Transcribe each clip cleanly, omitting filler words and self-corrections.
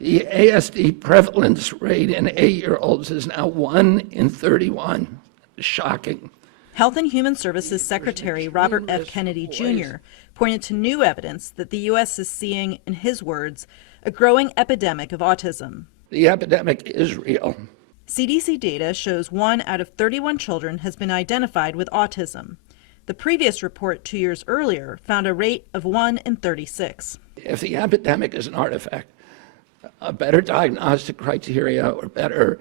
The ASD prevalence rate in 8-year-olds is now 1 in 31. Shocking. Health and Human Services Secretary Robert F. Kennedy Jr. pointed to new evidence that the U.S. is seeing, in his words, a growing epidemic of autism. The epidemic is real. CDC data shows 1 out of 31 children has been identified with autism. The previous report 2 years earlier found a rate of 1 in 36. If the epidemic is an artifact, a better diagnostic criteria or better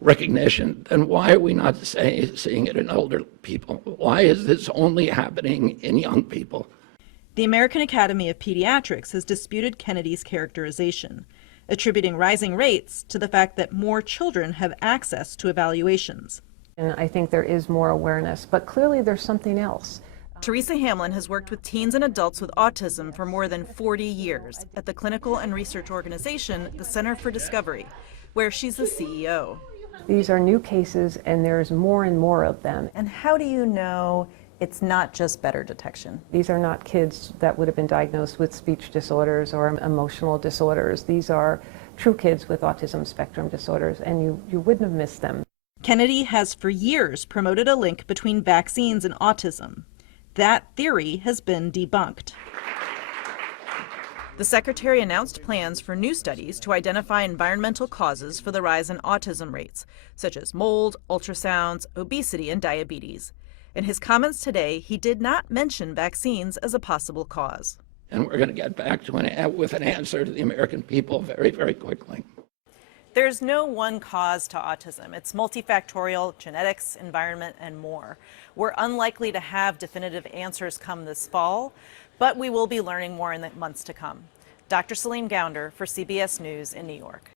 recognition, then why are we not seeing it in older people? Why is this only happening in young people? The American Academy of Pediatrics has disputed Kennedy's characterization, attributing rising rates to the fact that more children have access to evaluations. And I think there is more awareness, but clearly there's something else. Teresa Hamlin has worked with teens and adults with autism for more than 40 years at the clinical and research organization, the Center for Discovery, where she's the CEO. These are new cases and there's more and more of them. And how do you know it's not just better detection? These are not kids that would have been diagnosed with speech disorders or emotional disorders. These are true kids with autism spectrum disorders, and you wouldn't have missed them. Kennedy has for years promoted a link between vaccines and autism. That theory has been debunked. The secretary announced plans for new studies to identify environmental causes for the rise in autism rates, such as mold, ultrasounds, obesity, and diabetes. In his comments today, he did not mention vaccines as a possible cause. And we're going to get back to with an answer to the American people very, very quickly. There's no one cause to autism. It's multifactorial, genetics, environment, and more. We're unlikely to have definitive answers come this fall, but we will be learning more in the months to come. Dr. Celine Gounder for CBS News in New York.